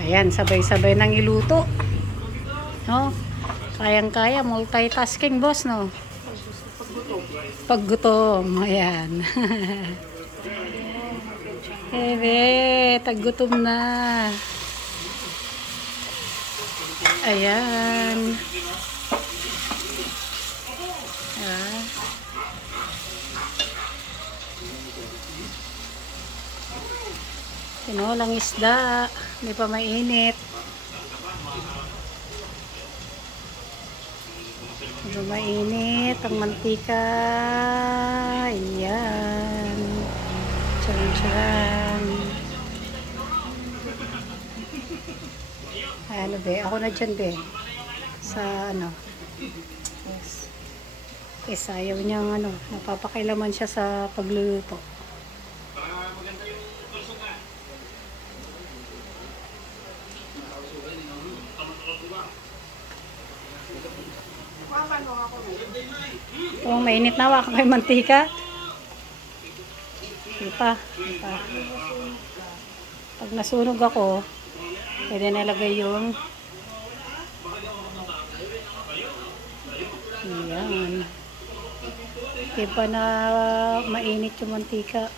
Ayan, sabay-sabay nang iluto. No? Kayang-kaya, multitasking, boss, no? Pag gutom. Ayan. Ebe, taggutom na. Ayan. Ah. Tinolang isda. Hindi pa mainit. Medyo mainit ang mantika. Ayan. Charan-charan. Ano be? Ako na dyan be. Sa ano. Yes. Yes, ayaw niyang ano. Napapakailaman siya sa pagluluto. Oh, mainit na waka kay mantika. Di pa. Pag nasunog ako, pwede nalagay yung ayan. Di pa na mainit yung mantika.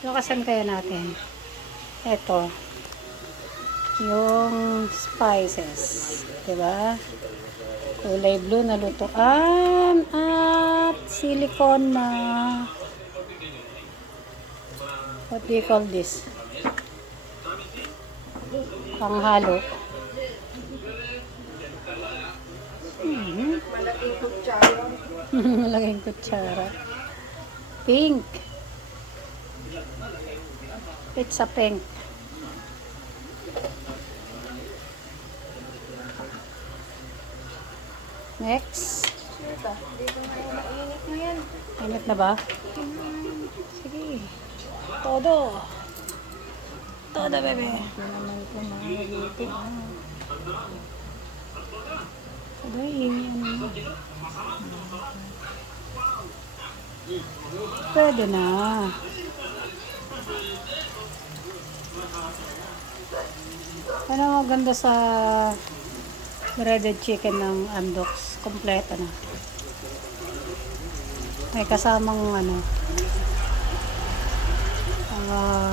Lakasan kaya natin. Ito. Yung spices. Diba? Kulay blue na lutuan at silicone na what do you call this? Panghalo. Malaking kutsara. Malaking kutsara. Pink. It's a pink. Next. Dito na yung mainit na yan. Init na ba? Sige. Todo. Todo, bebe. Ito naman ito mahaliti. Sabay, ano. Pwede na. Ano maganda sa breaded chicken ng Andox? Kompleto na. May kasamang ano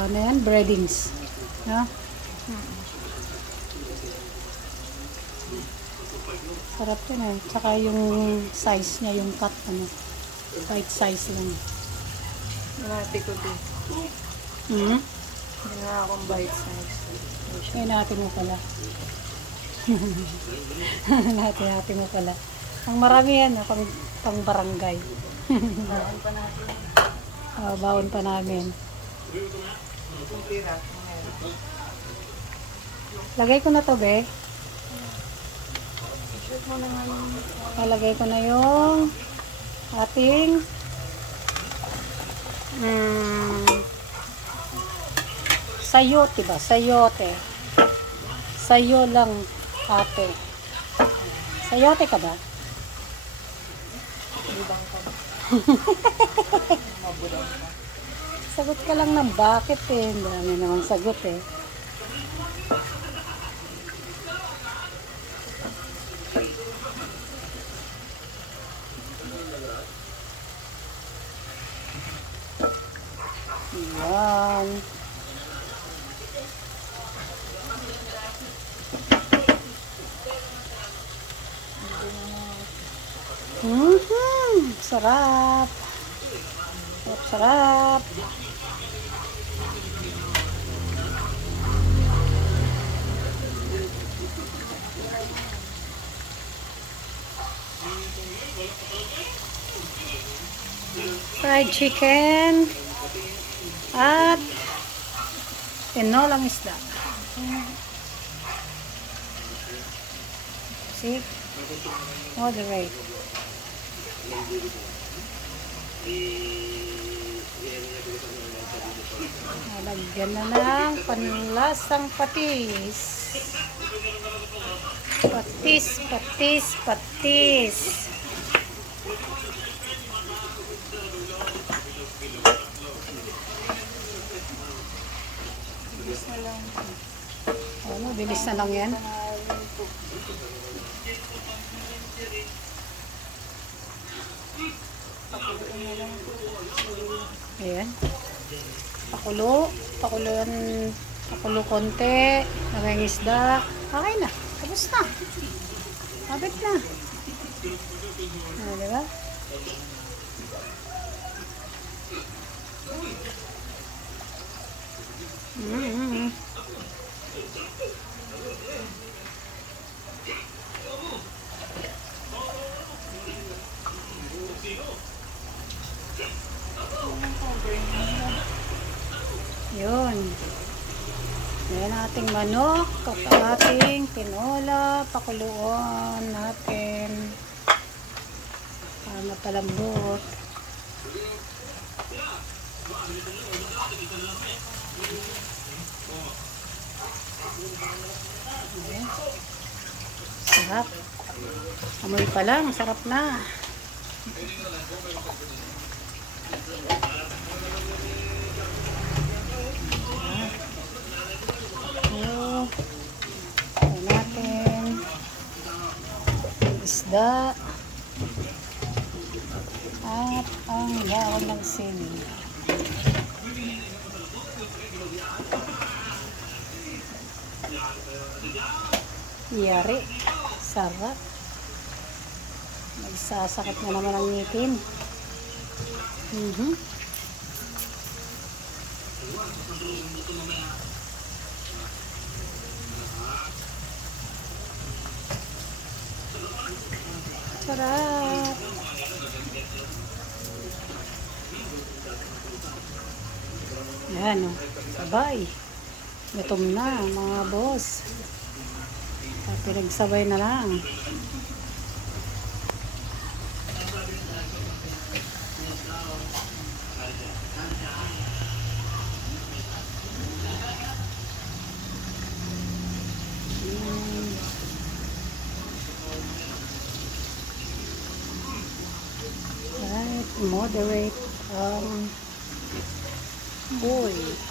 yan, breadings. No? Sarap yun eh. Tsaka yung size niya, yung cut, ano, right size lang. Nahati ko din. Hindi nga akong bite size. Ay, natin mo pala. Natin mo pala. Ang marami yan, pang barangay. Bawal pa natin. Bawon pa namin. Itong tira. Lagay ko na to, be. Shoot mo na nga yung Lagay ko na yung ating sayote ba? Sayote. Sayo lang, ate. Sayote ka ba? libang ka. Mabudang ka. Sagot ka lang ng bakit eh. Ang dami namang sagot eh. Yan. Sarap. Sarap. Fried chicken at tinolang isda. See? Moderate. Lagyan na ng panlasang patis. Patis, patis, patis. Mabilis na lang. Ano, bilis na lang yan. Pangalan po. Pakuloy na lang po. Ayan. Pakulo. Pakulo konti. Lagay isda. Okay na. Tapos na. Mabit na. Diba? Mm-hmm. Yun. Yan ating manok. Ating tinola. Pakuluan natin. Para mapalambot. Ayan. Sarap. Amoy pa lang. Sarap na. Ayan natin. Isda. At ang bawang ng sili. Yari. Sarap. Nagsasakit na naman ang ngipin. Sarap. Yan o. Sabay. Gutom na mga boss. Pinagsabay na lang. Right, moderate boil.